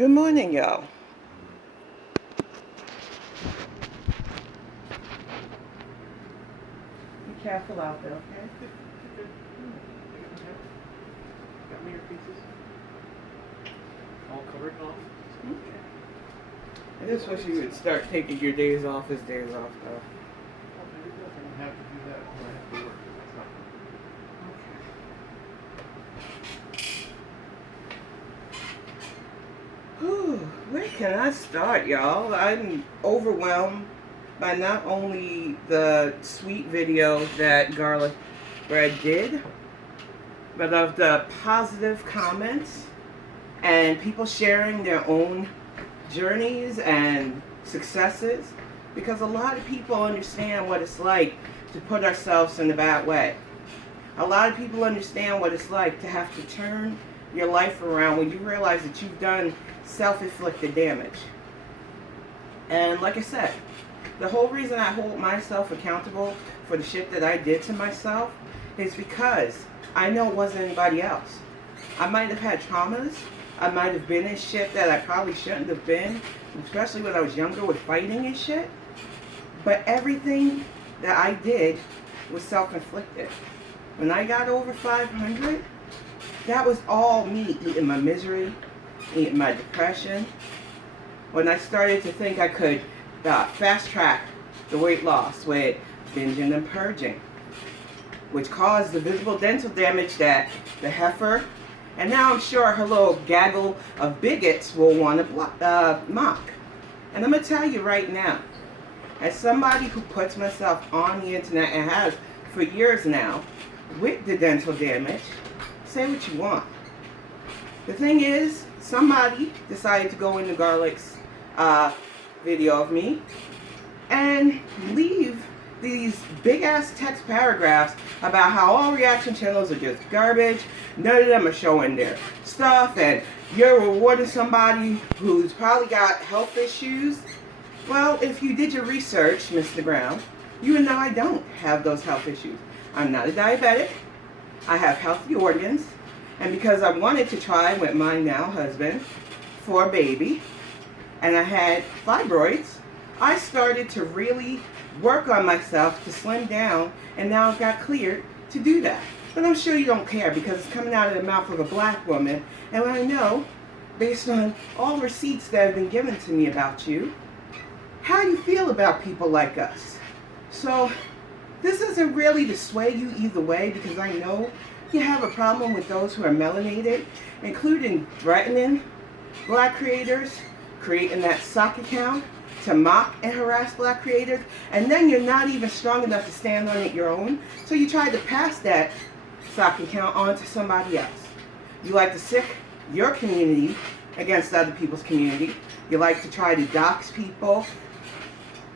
Good morning, y'all. Be careful out there, okay? Got me your pieces. All covered and all. Okay. I just wish you would start taking your days off as days off, though. Well, maybe I don't have to do that when I have to work. That's not Whew, where can I start, y'all? I'm overwhelmed by not only the sweet video that GorlicBread did, but of the positive comments and people sharing their own journeys and successes, because a lot of people understand what it's like to put ourselves in a bad way. A lot of people understand what it's like to have to turn your life around when you realize that you've done self-inflicted damage. And like I said, the whole reason I hold myself accountable for the shit that I did to myself is because I know it wasn't anybody else. I might have had traumas. I might have been in shit that I probably shouldn't have been, especially when I was younger with fighting and shit. But everything that I did was self-inflicted. When I got over 500, that was all me eating my misery, eating my depression. When I started to think I could fast track the weight loss with binging and purging, which caused the visible dental damage that the heifer, and now I'm sure her little gaggle of bigots will want to mock. And I'm going to tell you right now, as somebody who puts myself on the internet and has for years now, with the dental damage, say what you want. The thing is, somebody decided to go into Garlic's video of me and leave these big ass text paragraphs about how all reaction channels are just garbage, none of them are showing their stuff, and you're rewarding somebody who's probably got health issues. Well, if you did your research, Mr. Brown, you would know I don't have those health issues. I'm not a diabetic. I have healthy organs. And because I wanted to try with my now husband for a baby, and I had fibroids, I started to really work on myself to slim down, and now I've got cleared to do that. But I'm sure you don't care because it's coming out of the mouth of a black woman, and I know, based on all receipts that have been given to me about you, how you feel about people like us. So this isn't really to sway you either way, because I know you have a problem with those who are melanated, including threatening black creators, creating that sock account to mock and harass black creators, and then you're not even strong enough to stand on it your own, so you tried to pass that sock account on to somebody else. You like to sick your community against other people's community. You like to try to dox people,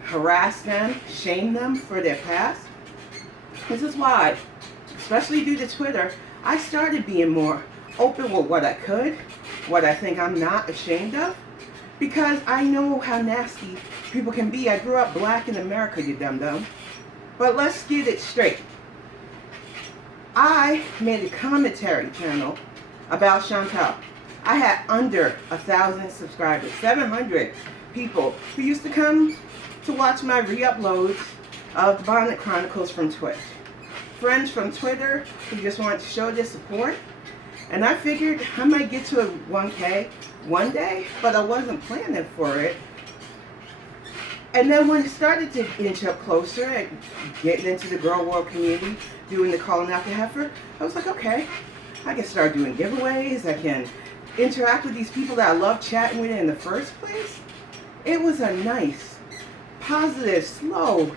harass them, shame them for their past. This is why, especially due to Twitter, I started being more open with what I could, what I think I'm not ashamed of, because I know how nasty people can be. I grew up black in America, you dum-dum. But let's get it straight. I made a commentary channel about Chantal. I had under 1,000 subscribers, 700 people who used to come to watch my re-uploads of the Bonnet Chronicles from Twitch. Friends from Twitter who just wanted to show their support. And I figured I might get to a 1K one day, but I wasn't planning for it. And then when it started to inch up closer and getting into the Gorlworld community, doing the calling out the heifer, I was like, okay, I can start doing giveaways. I can interact with these people that I love chatting with in the first place. It was a nice, positive, slow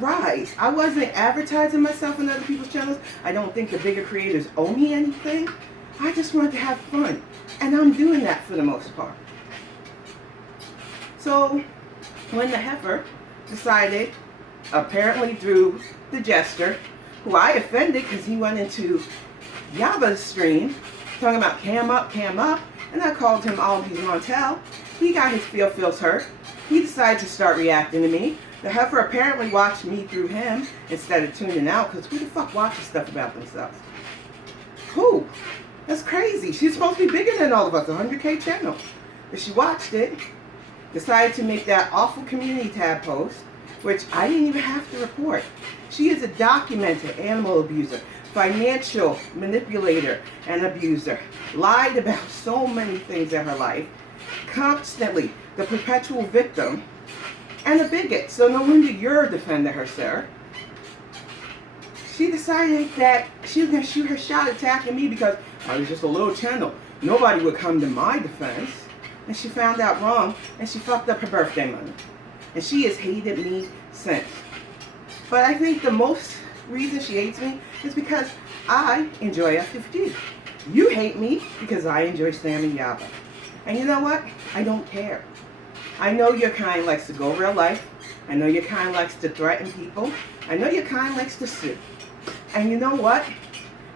rise. I wasn't advertising myself on other people's channels. I don't think the bigger creators owe me anything. I just wanted to have fun, and I'm doing that for the most part. So when the heifer decided, apparently through the jester, who I offended because he went into Yaba's stream talking about cam up, and I called him all these Chantal. He got his feels hurt. He decided to start reacting to me. The heifer apparently watched me through him instead of tuning out, because who the fuck watches stuff about themselves? Who? That's crazy. She's supposed to be bigger than all of us, 100K channel. But she watched it, decided to make that awful community tab post, which I didn't even have to report. She is a documented animal abuser, financial manipulator and abuser, lied about so many things in her life, constantly the perpetual victim, and a bigot. So no wonder you're defending her, sir. She decided that she was going to shoot her shot attacking me because I was just a little channel. Nobody would come to my defense. And she found out wrong, and she fucked up her birthday money. And she has hated me since. But I think the most reason she hates me is because I enjoy FFG. You hate me because I enjoy slamming Yaba. And you know what? I don't care. I know your kind likes to go real life. I know your kind likes to threaten people. I know your kind likes to sue. And you know what?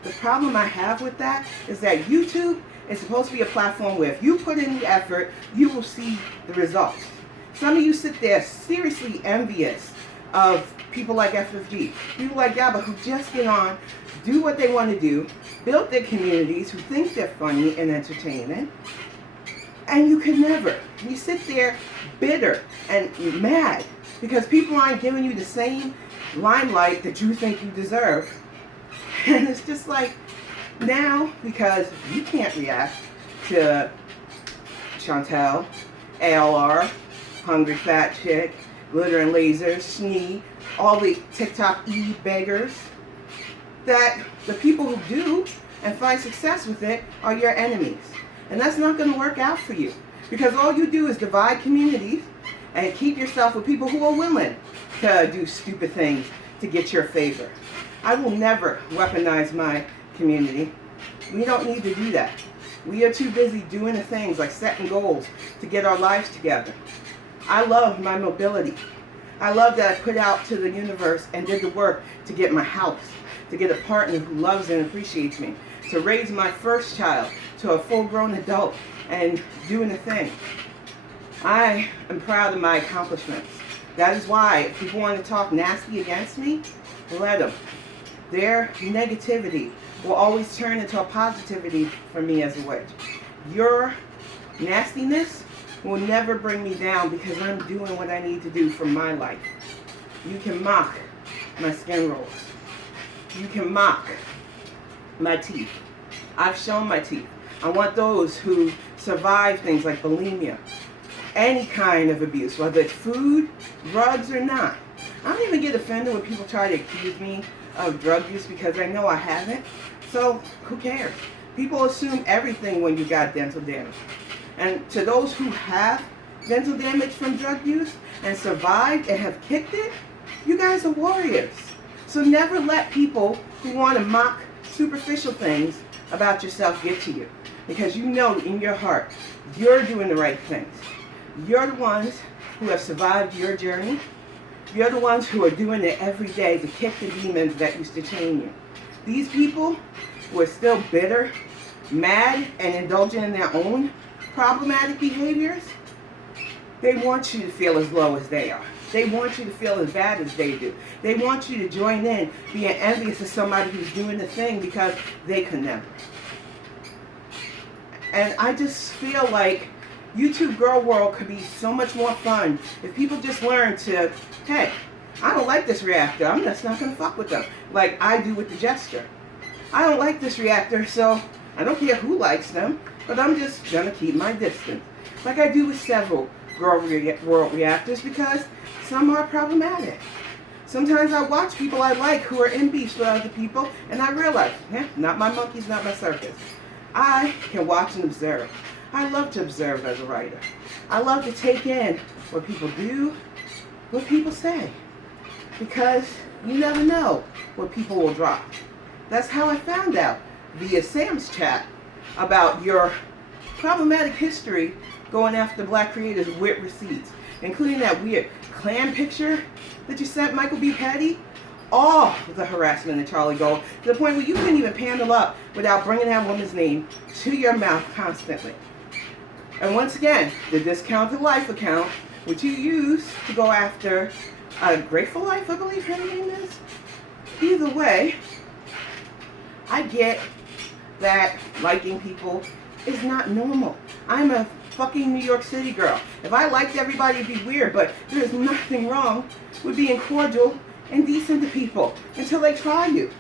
The problem I have with that is that YouTube is supposed to be a platform where if you put in the effort, you will see the results. Some of you sit there seriously envious of people like FFG, people like Yaba who just get on, do what they want to do, build their communities, who think they're funny and entertaining, and you can never. You sit there bitter and mad because people aren't giving you the same limelight that you think you deserve. And it's just like, now, because you can't react to Chantal, ALR, Hungry Fat Chick, Glitter and Laser, Schnee, all the TikTok beggars, that the people who do and find success with it are your enemies. And that's not going to work out for you. Because all you do is divide communities and keep yourself with people who are willing to do stupid things to get your favor. I will never weaponize my community. We don't need to do that. We are too busy doing the things like setting goals to get our lives together. I love my mobility. I love that I put out to the universe and did the work to get my house, to get a partner who loves and appreciates me, to raise my first child to a full-grown adult and doing the thing. I am proud of my accomplishments. That is why if people want to talk nasty against me, let them. Their negativity will always turn into a positivity for me as a witch. Your nastiness will never bring me down because I'm doing what I need to do for my life. You can mock my skin rolls. You can mock my teeth. I've shown my teeth. I want those who survive things like bulimia, any kind of abuse, whether it's food, drugs, or not. I don't even get offended when people try to accuse me of drug use because I know I haven't. So who cares? People assume everything when you got dental damage. And to those who have dental damage from drug use and survived and have kicked it, you guys are warriors. So never let people who want to mock superficial things about yourself get to you. Because you know in your heart, you're doing the right things. You're the ones who have survived your journey. You're the ones who are doing it every day to kick the demons that used to chain you. These people who are still bitter, mad, and indulging in their own problematic behaviors, they want you to feel as low as they are. They want you to feel as bad as they do. They want you to join in being envious of somebody who's doing the thing because they could never. And I just feel like YouTube Gorlworld could be so much more fun if people just learn to, hey, I don't like this reactor. I'm just not going to fuck with them like I do with the Jester. I don't like this reactor, so I don't care who likes them, but I'm just going to keep my distance. Like I do with several Gorlworld reactors because some are problematic. Sometimes I watch people I like who are in beefs with other people and I realize, not my monkeys, not my circus. I can watch and observe. I love to observe as a writer. I love to take in what people do, what people say. Because you never know what people will drop. That's how I found out via Sam's chat about your problematic history going after black creators with receipts, including that weird clan picture that you sent Michael B. Petty. All the harassment in Charlie Gold to the point where you couldn't even panel up without bringing that woman's name to your mouth constantly. And once again, the Discounted Life account, which you use to go after Grateful Life, I believe her name is. Either way, I get that liking people is not normal. I'm a fucking New York City girl. If I liked everybody, it'd be weird, but there's nothing wrong with being cordial and decent to people until they try you.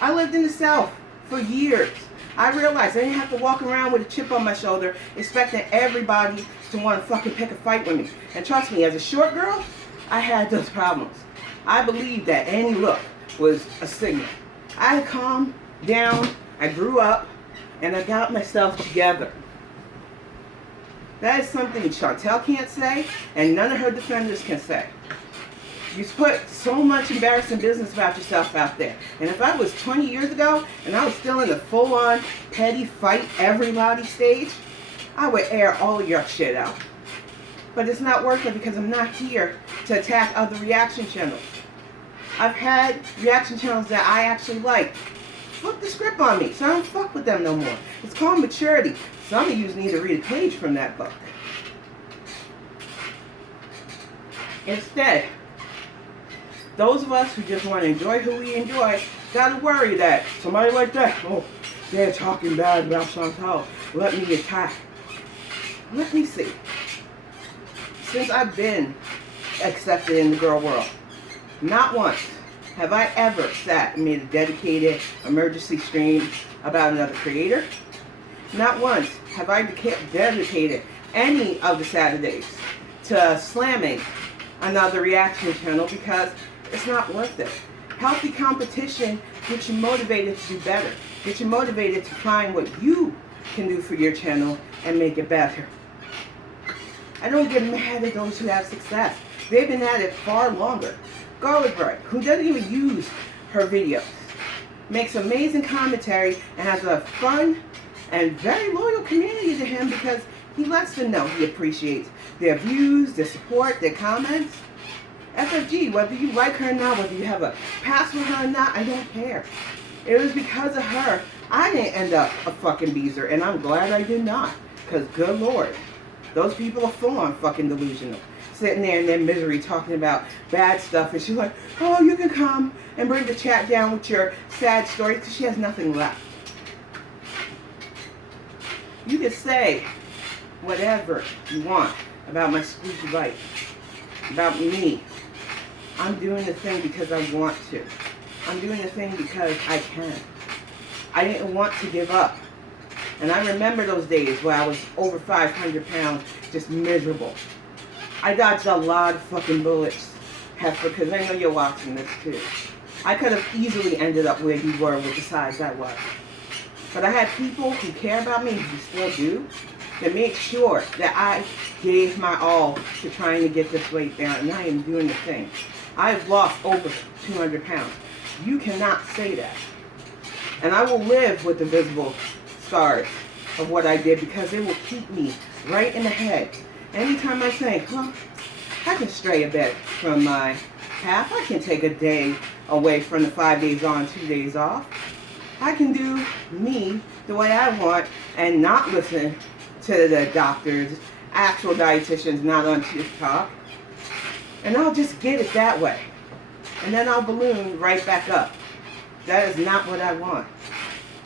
I lived in the South for years. I realized I didn't have to walk around with a chip on my shoulder expecting everybody to want to fucking pick a fight with me. And trust me, as a short girl, I had those problems. I believed that any look was a signal. I calmed down, I grew up, and I got myself together. That is something Chantal can't say, and none of her defenders can say. You put so much embarrassing business about yourself out there. And if I was 20 years ago, and I was still in the full-on petty fight everybody stage, I would air all of your shit out. But it's not working because I'm not here to attack other reaction channels. I've had reaction channels that I actually like flip the script on me, so I don't fuck with them no more. It's called maturity. Some of you need to read a page from that book. Instead, those of us who just want to enjoy who we enjoy gotta worry that somebody like that, oh, they're talking bad about Chantal. Let me attack. Let me see. Since I've been accepted in the girl world, not once have I ever sat and made a dedicated emergency stream about another creator. Not once have I dedicated any of the Saturdays to slamming another reaction channel because it's not worth it. Healthy competition gets you motivated to do better. Gets you motivated to find what you can do for your channel and make it better. I don't get mad at those who have success. They've been at it far longer. GorlicBread, who doesn't even use her videos, makes amazing commentary and has a fun and very loyal community to him because he lets them know he appreciates their views, their support, their comments. FFG, whether you like her or not, whether you have a pass with her or not, I don't care. It was because of her I didn't end up a fucking beezer, and I'm glad I did not. Because good Lord, those people are full on fucking delusional. Sitting there in their misery talking about bad stuff, and she's like, oh, you can come and bring the chat down with your sad stories because she has nothing left. You can say whatever you want about my squeaky bite, about me. I'm doing the thing because I want to. I'm doing the thing because I can. I didn't want to give up. And I remember those days where I was over 500 pounds, just miserable. I dodged a lot of fucking bullets, Heifer, because I know you're watching this too. I could have easily ended up where you were with the size I was. But I had people who care about me, who still do, that made sure that I gave my all to trying to get this weight down, and I am doing the thing. I've lost over 200 pounds. You cannot say that. And I will live with the visible scars of what I did because it will keep me right in the head. Anytime I think, well, I can stray a bit from my path. I can take a day away from the 5 days on, 2 days off. I can do me the way I want and not listen to the doctors, actual dietitians, not on TikTok. And I'll just get it that way. And then I'll balloon right back up. That is not what I want.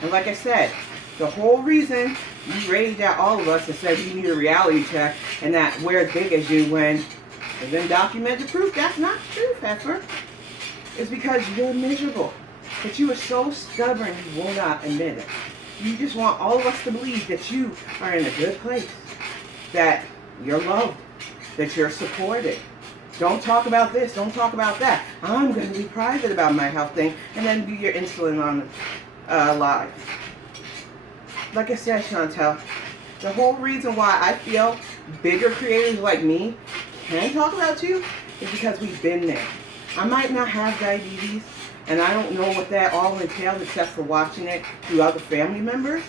And like I said, the whole reason you raged at all of us and said we need a reality check and that we're as big as you when there's been documented proof that's not true, Heifer. It's because you're miserable. But you are so stubborn you will not admit it. You just want all of us to believe that you are in a good place. That you're loved. That you're supported. Don't talk about this, don't talk about that. I'm going to be private about my health thing and then do your insulin on live. Like I said, Chantal, the whole reason why I feel bigger creators like me can talk about you is because we've been there. I might not have diabetes, and I don't know what that all entails except for watching it through other family members.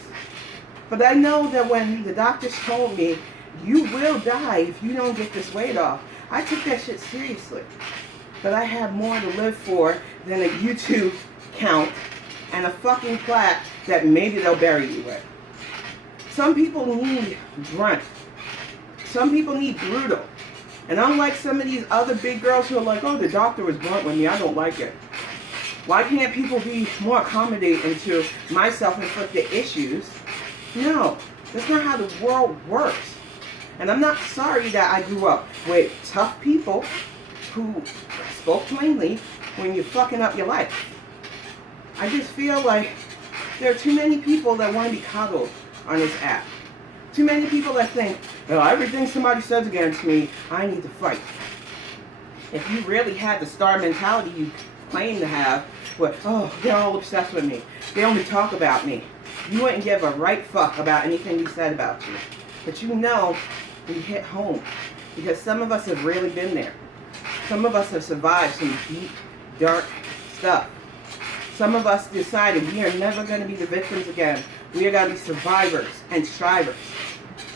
But I know that when the doctors told me, you will die if you don't get this weight off, I took that shit seriously. But I have more to live for than a YouTube count and a fucking plaque that maybe they'll bury you with. Some people need grunt. Some people need brutal. And unlike some of these other big girls who are like, oh, the doctor was blunt with me, I don't like it. Why can't people be more accommodating to my self-inflicted issues? No, that's not how the world works. And I'm not sorry that I grew up with tough people who spoke plainly when you're fucking up your life. I just feel like there are too many people that want to be coddled on this app. Too many people that think, well, everything somebody says against me, I need to fight. If you really had the star mentality you claim to have, where, oh, they're all obsessed with me, they only talk about me, you wouldn't give a right fuck about anything you said about you. But you know, you hit home. Because some of us have really been there. Some of us have survived some deep, dark stuff. Some of us decided we are never going to be the victims again. We are going to be survivors and strivers.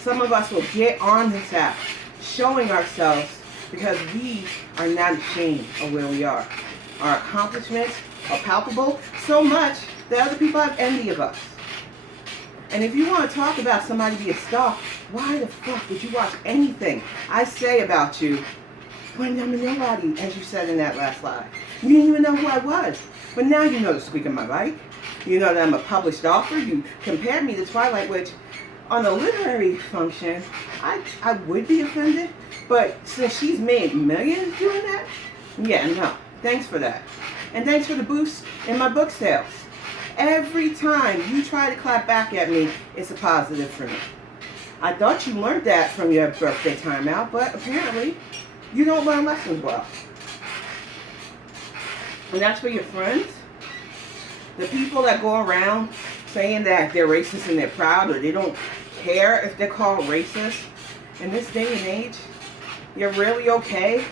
Some of us will get on this app, showing ourselves because we are not ashamed of where we are. Our accomplishments are palpable so much that other people have envy of us. And if you want to talk about somebody being stalked, why the fuck would you watch anything I say about you when I'm a nobody, as you said in that last live? You didn't even know who I was. But now you know the squeak of my bike. You know that I'm a published author. You compared me to Twilight, which on a literary function, I would be offended. But since she's made millions doing that, yeah, no. Thanks for that. And thanks for the boost in my book sales. Every time you try to clap back at me, it's a positive for me. I thought you learned that from your birthday timeout, but apparently you don't learn lessons well. And that's for your friends. The people that go around saying that they're racist and they're proud, or they don't care if they're called racist. In this day and age, you're really okay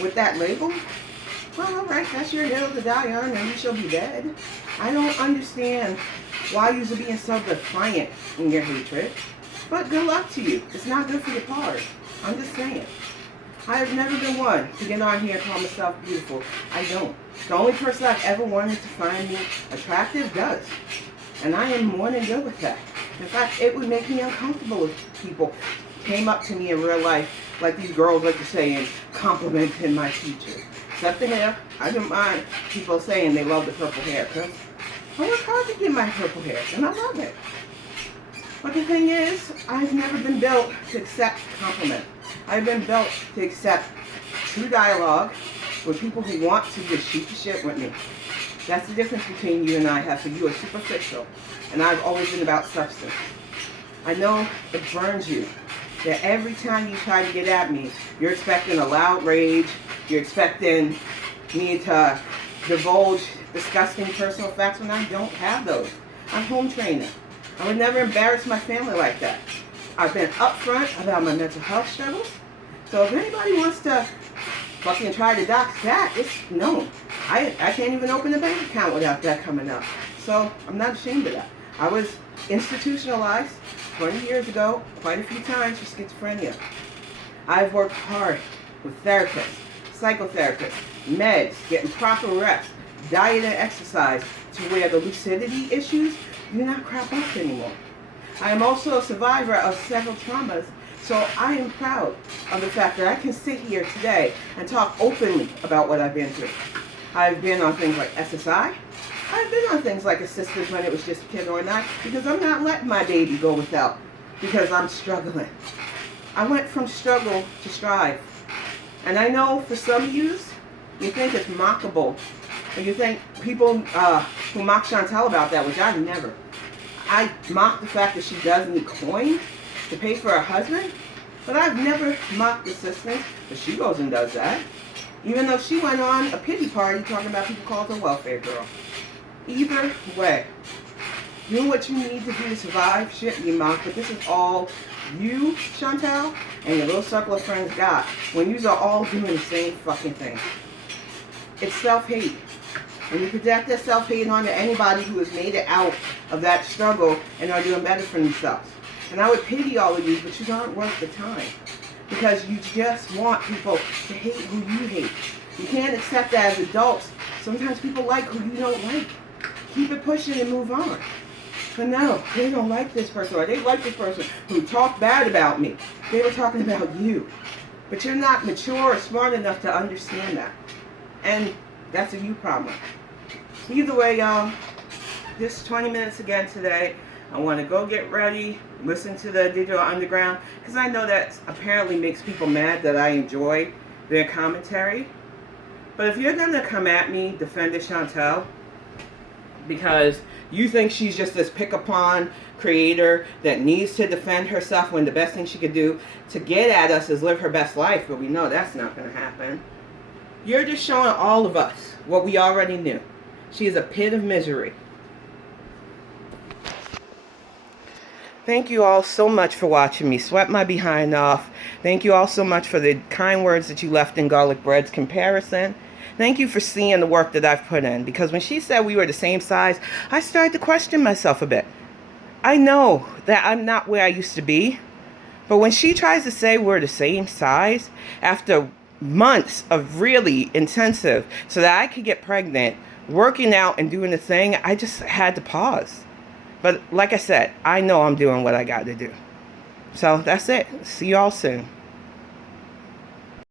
with that label? Well, alright, that's your hill to die on, and you shall be dead. I don't understand why you're being so defiant in your hatred. But good luck to you. It's not good for your cause. I'm just saying. I have never been one to get on here and call myself beautiful. I don't. The only person I've ever wanted to find me attractive does. And I am more than good with that. In fact, it would make me uncomfortable if people came up to me in real life, like these girls like to say, and complimenting my features. Except the hair. I don't mind people saying they love the purple hair, because I work hard to get my purple hair, and I love it. But the thing is, I've never been built to accept compliments. I've been built to accept true dialogue with people who want to just shoot the shit with me. That's the difference between you and I, Heifer. You are superficial, and I've always been about substance. I know it burns you that every time you try to get at me, you're expecting a loud rage, you're expecting me to divulge disgusting personal facts when I don't have those. I'm home training. I would never embarrass my family like that. I've been upfront about my mental health struggles. So if anybody wants to fucking try to dox that, it's known. I can't even open a bank account without that coming up. So I'm not ashamed of that. I was institutionalized 20 years ago, quite a few times for schizophrenia. I've worked hard with therapists, psychotherapists, meds, getting proper rest, diet and exercise to where the lucidity issues do not crop up anymore. I am also a survivor of several traumas, so I am proud of the fact that I can sit here today and talk openly about what I've been through. I've been on things like SSI. I've been on things like assistance when it was just a kid or not, because I'm not letting my baby go without, because I'm struggling. I went from struggle to strive. And I know for some of you think it's mockable. And you think people who mock Chantal about that, which I've never. I mock the fact that she does need coin to pay for her husband, but I've never mocked assistance, but she goes and does that. Even though she went on a pity party talking about people called her welfare girl. Either way, doing what you need to do to survive shouldn't be mocked, but this is all you, Chantal, and your little circle of friends got when you are all doing the same fucking thing. It's self-hate. And you project that self-hate onto anybody who has made it out of that struggle and are doing better for themselves. And I would pity all of you, but you aren't worth the time. Because you just want people to hate who you hate. You can't accept that as adults. Sometimes people like who you don't like. Keep it pushing and move on. But no, they don't like this person, or they like this person who talked bad about me. They were talking about you. But you're not mature or smart enough to understand that. And that's a you problem. Either way, y'all, this 20 minutes again today. I want to go get ready, listen to the Digital Underground, because I know that apparently makes people mad that I enjoy their commentary. But if you're going to come at me defending Chantal because you think she's just this pick-upon creator that needs to defend herself when the best thing she could do to get at us is live her best life, but we know that's not going to happen, you're just showing all of us what we already knew. She is a pit of misery. Thank you all so much for watching me sweat my behind off. Thank you all so much for the kind words that you left in Garlic Bread's comparison. Thank you for seeing the work that I've put in. Because when she said we were the same size, I started to question myself a bit. I know that I'm not where I used to be. But when she tries to say we're the same size, after months of really intensive, so that I could get pregnant, working out and doing the thing, I just had to pause. But like I said, I know I'm doing what I got to do. So that's it. See y'all soon.